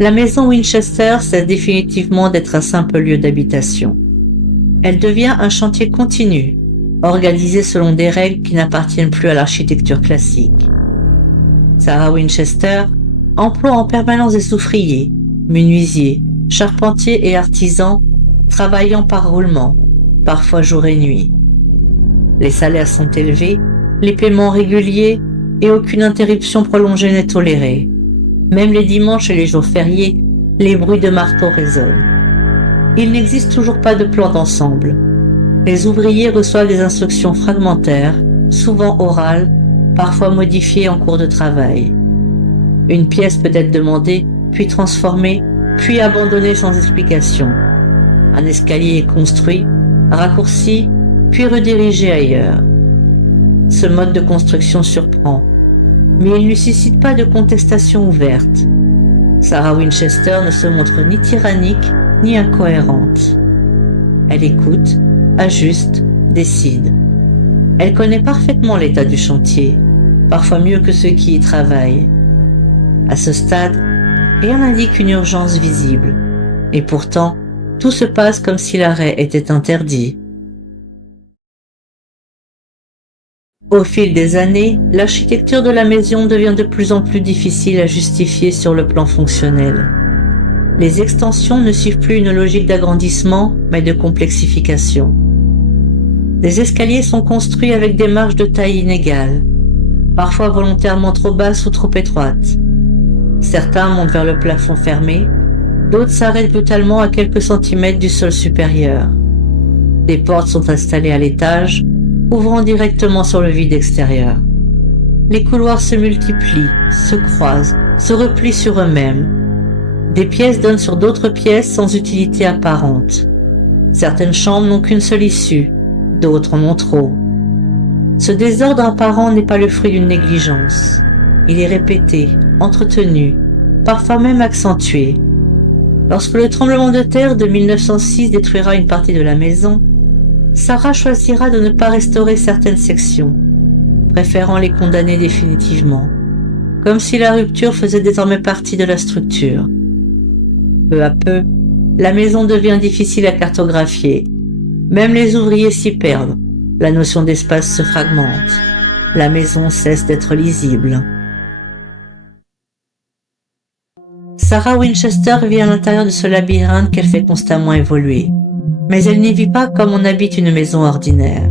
La maison Winchester cesse définitivement d'être un simple lieu d'habitation. Elle devient un chantier continu, organisé selon des règles qui n'appartiennent plus à l'architecture classique. Sarah Winchester emploie en permanence des ouvriers, menuisiers, charpentiers et artisans, travaillant par roulement, parfois jour et nuit. Les salaires sont élevés, les paiements réguliers et aucune interruption prolongée n'est tolérée. Même les dimanches et les jours fériés, les bruits de marteau résonnent. Il n'existe toujours pas de plan d'ensemble. Les ouvriers reçoivent des instructions fragmentaires, souvent orales, parfois modifiées en cours de travail. Une pièce peut être demandée, puis transformée, puis abandonnée sans explication. Un escalier est construit, raccourci, puis redirigé ailleurs. Ce mode de construction surprend, mais il ne suscite pas de contestation ouverte. Sarah Winchester ne se montre ni tyrannique, ni incohérente. Elle écoute, ajuste, décide. Elle connaît parfaitement l'état du chantier, parfois mieux que ceux qui y travaillent. À ce stade, rien n'indique une urgence visible, et pourtant, tout se passe comme si l'arrêt était interdit. Au fil des années, l'architecture de la maison devient de plus en plus difficile à justifier sur le plan fonctionnel. Les extensions ne suivent plus une logique d'agrandissement, mais de complexification. Des escaliers sont construits avec des marges de taille inégales, parfois volontairement trop basses ou trop étroites. Certains montent vers le plafond fermé, d'autres s'arrêtent brutalement à quelques centimètres du sol supérieur. Des portes sont installées à l'étage, ouvrant directement sur le vide extérieur. Les couloirs se multiplient, se croisent, se replient sur eux-mêmes. Des pièces donnent sur d'autres pièces sans utilité apparente. Certaines chambres n'ont qu'une seule issue, d'autres en ont trop. Ce désordre apparent n'est pas le fruit d'une négligence. Il est répété, entretenu, parfois même accentué. Lorsque le tremblement de terre de 1906 détruira une partie de la maison, Sarah choisira de ne pas restaurer certaines sections, préférant les condamner définitivement, comme si la rupture faisait désormais partie de la structure. Peu à peu, la maison devient difficile à cartographier. Même les ouvriers s'y perdent. La notion d'espace se fragmente. La maison cesse d'être lisible. Sarah Winchester vit à l'intérieur de ce labyrinthe qu'elle fait constamment évoluer. Mais elle n'y vit pas comme on habite une maison ordinaire.